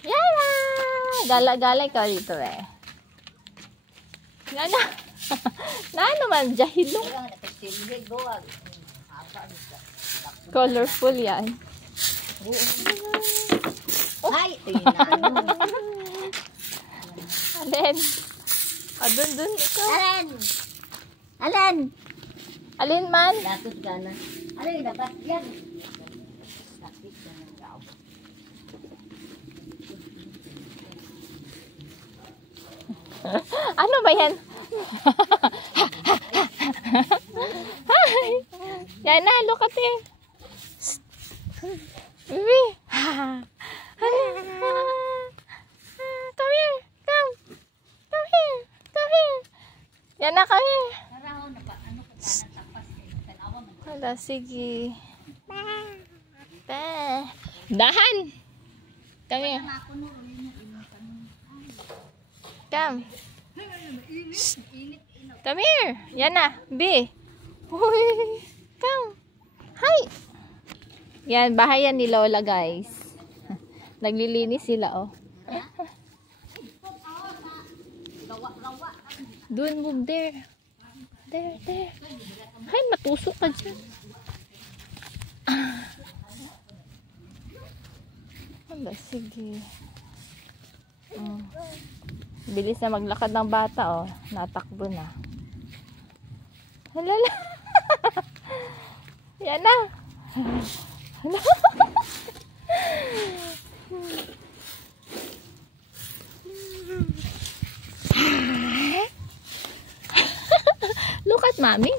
Yana! Gala-gala ikaw dito eh. Yana! Na naman, jahilong. Colorful yan. Ay! Alin? Dun ikaw. Alin! Alin! Alin man? Datot ka na. Alin, dapat yan. Sakit ka na daw. Ano ba yan? Hi! Yan na, look at it. Baby. Come here. Come. Come here. Come here. Yan na, come here. Hala, sige. Dahan. Come here. Come. Come here. Yan na. B. Uy. Come. Hi. Yan, bahay yan ni Lola, guys. Naglilinis sila, oh. Doon, move there. There, there. Ay, matusok ka dyan. Hala, sige. Bilis na maglakad ng bata, oh. Natakbo na. Halala. Yan na. Look at mommy.